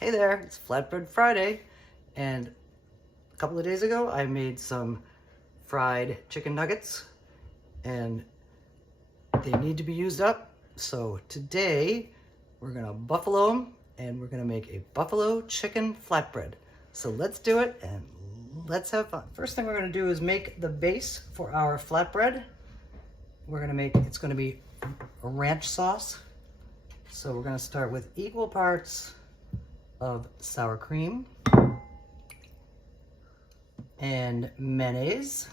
Hey there, it's Flatbread Friday, and a couple of days ago I made some fried chicken nuggets, and they need to be used up. So today we're gonna buffalo them, and we're gonna make a buffalo chicken flatbread. So let's do it, and let's have fun. First thing we're gonna do is make the base for our flatbread. It's gonna be a ranch sauce. So we're gonna start with equal parts of sour cream and mayonnaise,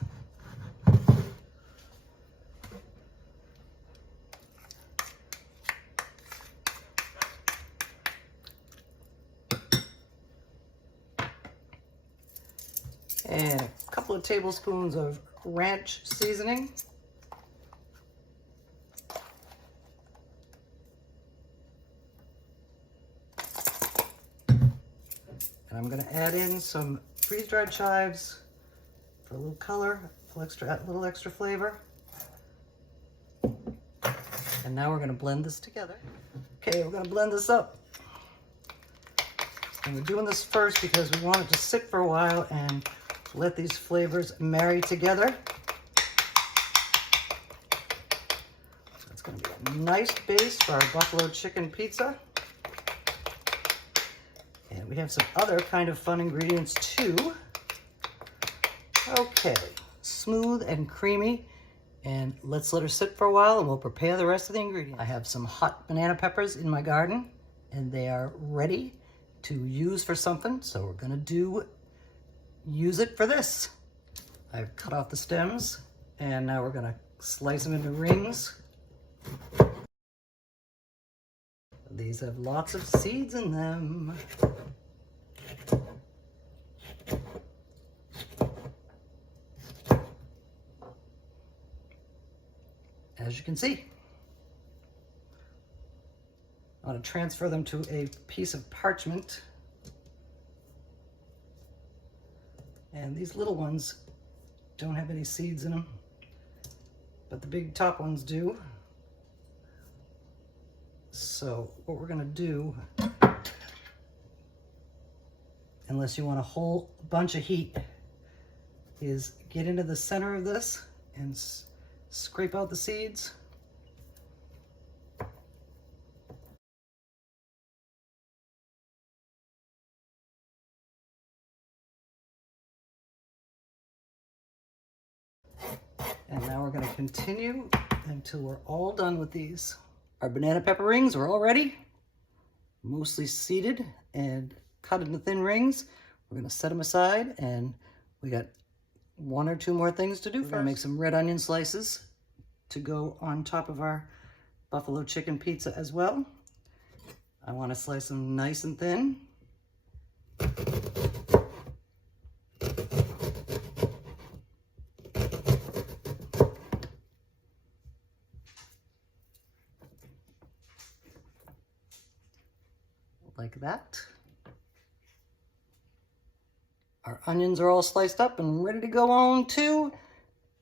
and a couple of tablespoons of ranch seasoning, and I'm going to add in some freeze-dried chives for a little color, a little extra flavor. And now we're going to blend this together. Okay, we're going to blend this up. And we're doing this first because we want it to sit for a while and let these flavors marry together. So it's going to be a nice base for our buffalo chicken pizza. And we have some other kind of fun ingredients too. Okay, smooth and creamy. And let's let her sit for a while and we'll prepare the rest of the ingredients. I have some hot banana peppers in my garden and they are ready to use for something. So we're gonna use it for this. I've cut off the stems and now we're gonna slice them into rings. These have lots of seeds in them. As you can see, I want to transfer them to a piece of parchment. And these little ones don't have any seeds in them, but the big top ones do. So what we're going to do, unless you want a whole bunch of heat, is get into the center of this and scrape out the seeds. And now we're going to continue until we're all done with these. Our banana pepper rings are all ready, mostly seeded and cut into thin rings. We're going to set them aside, and we got one or two more things to do. We're going to make some red onion slices to go on top of our buffalo chicken pizza as well. I want to slice them nice and thin. Like that. Our onions are all sliced up and ready to go on too.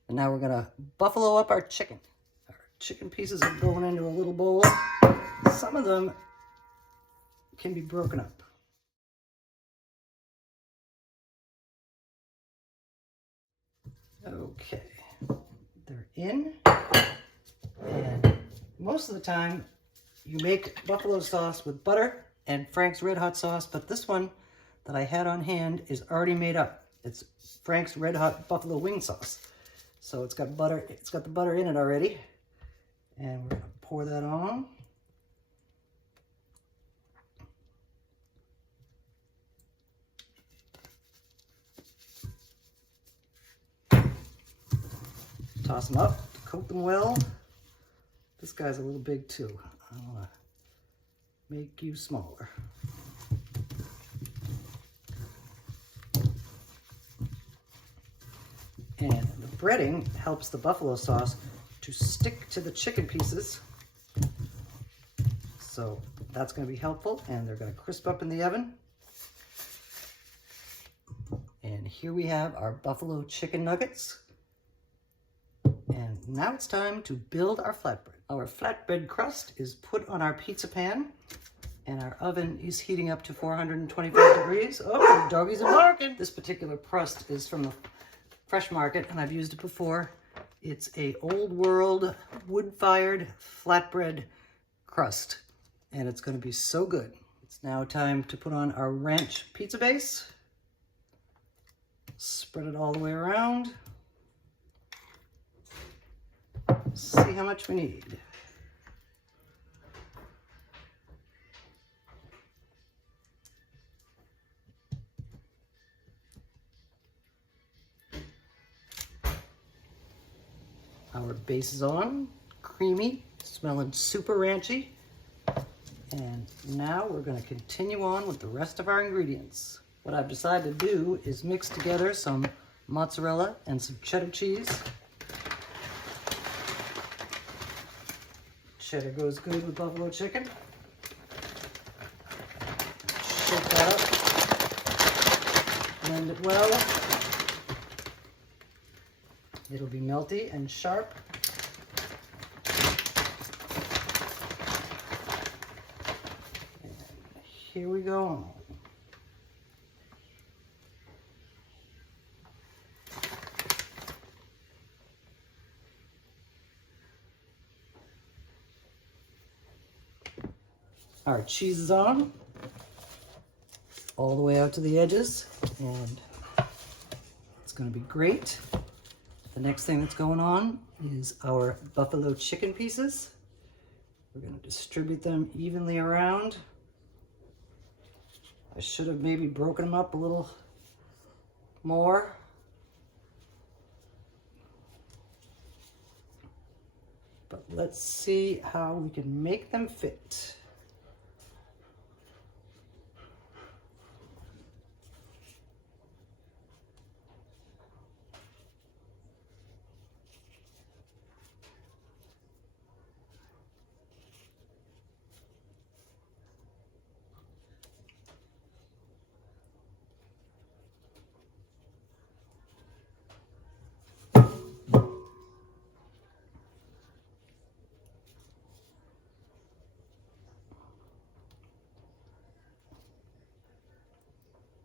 And now we're gonna buffalo up our chicken. Our chicken pieces are going into a little bowl. Some of them can be broken up. Okay, they're in. And most of the time you make buffalo sauce with butter and Frank's Red Hot sauce, but this one that I had on hand is already made up. It's Frank's Red Hot buffalo wing sauce. So it's got butter, it's got the butter in it already. And we're gonna pour that on. Toss them up, coat them well. This guy's a little big too. I wanna make you smaller. And the breading helps the buffalo sauce to stick to the chicken pieces. So that's going to be helpful, and they're going to crisp up in the oven. And here we have our buffalo chicken nuggets. And now it's time to build our flatbread. Our flatbread crust is put on our pizza pan. And our oven is heating up to 425 degrees. Oh, the doggies are barking. This particular crust is from the Fresh Market, and I've used it before. It's a old world wood-fired flatbread crust, and it's going to be so good. It's now time to put on our ranch pizza base. Spread it all the way around. See how much we need. Our base is on, creamy, smelling super ranchy. And now we're going to continue on with the rest of our ingredients. What I've decided to do is mix together some mozzarella and some cheddar cheese. Cheddar goes good with buffalo chicken. Shake that up. Blend it well. It'll be melty and sharp. And here we go. Our cheese is on, all the way out to the edges, and it's going to be great. The next thing that's going on is our buffalo chicken pieces. We're going to distribute them evenly around. I should have maybe broken them up a little more. But let's see how we can make them fit.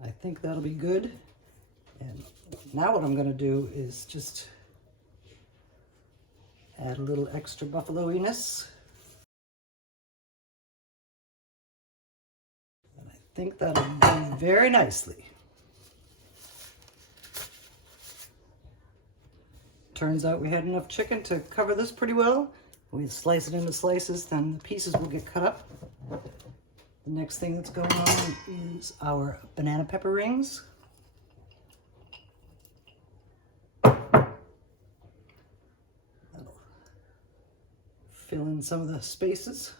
I think that'll be good. And now what I'm going to do is just add a little extra buffalo-iness. And I think that'll go very nicely. Turns out we had enough chicken to cover this pretty well. We slice it into slices, then the pieces will get cut up. The next thing that's going on is our banana pepper rings. That'll fill in some of the spaces.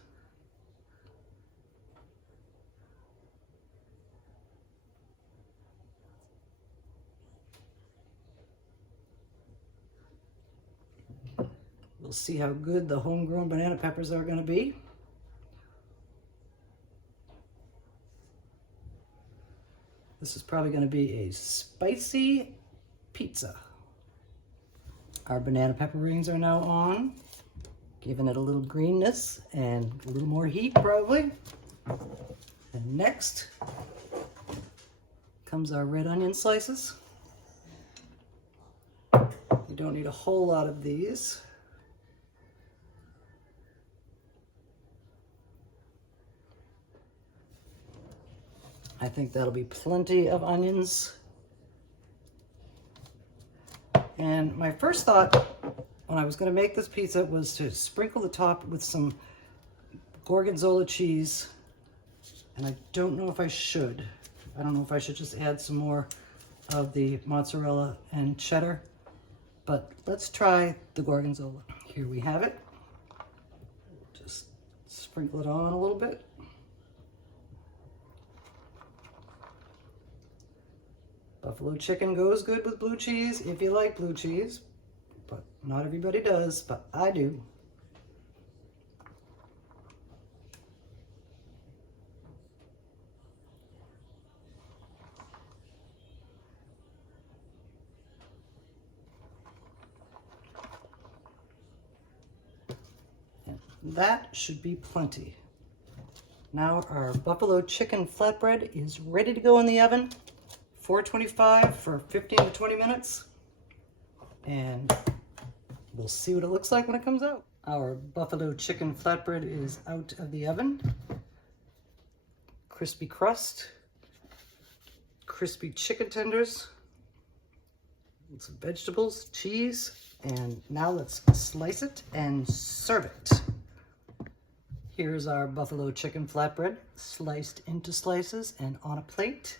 We'll see how good the homegrown banana peppers are going to be. This is probably going to be a spicy pizza. Our banana pepper rings are now on, giving it a little greenness and a little more heat probably. And next comes our red onion slices. You don't need a whole lot of these. I think that'll be plenty of onions. And my first thought when I was going to make this pizza was to sprinkle the top with some gorgonzola cheese. And I don't know if I should. I don't know if I should just add some more of the mozzarella and cheddar. But let's try the gorgonzola. Here we have it. Just sprinkle it on a little bit. Buffalo chicken goes good with blue cheese if you like blue cheese, but not everybody does, but I do. And that should be plenty. Now our buffalo chicken flatbread is ready to go in the oven, 425 for 15 to 20 minutes. And we'll see what it looks like when it comes out. Our buffalo chicken flatbread is out of the oven. Crispy crust, crispy chicken tenders, some vegetables, cheese, and now let's slice it and serve it. Here's our buffalo chicken flatbread, sliced into slices and on a plate.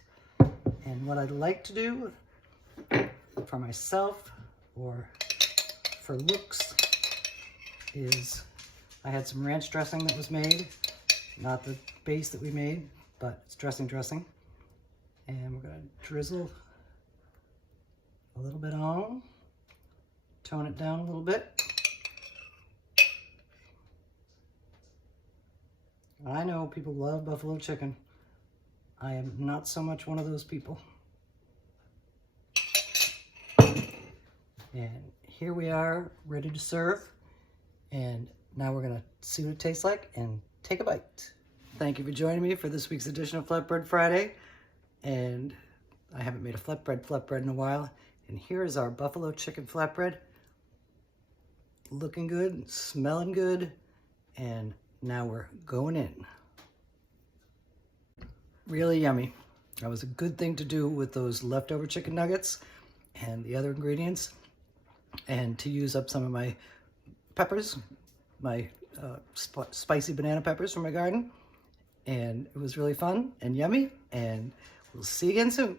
And what I'd like to do for myself or for looks is I had some ranch dressing that was made, not the base that we made, but it's dressing. And we're gonna drizzle a little bit on, tone it down a little bit. I know people love buffalo chicken. I am not so much one of those people. And here we are, ready to serve. And now we're gonna see what it tastes like and take a bite. Thank you for joining me for this week's edition of Flatbread Friday. And I haven't made a flatbread in a while. And here is our buffalo chicken flatbread. Looking good, smelling good, and now we're going in. Really yummy. That was a good thing to do with those leftover chicken nuggets and the other ingredients, and to use up some of my peppers, my spicy banana peppers from my garden. And it was really fun and yummy, and we'll see you again soon.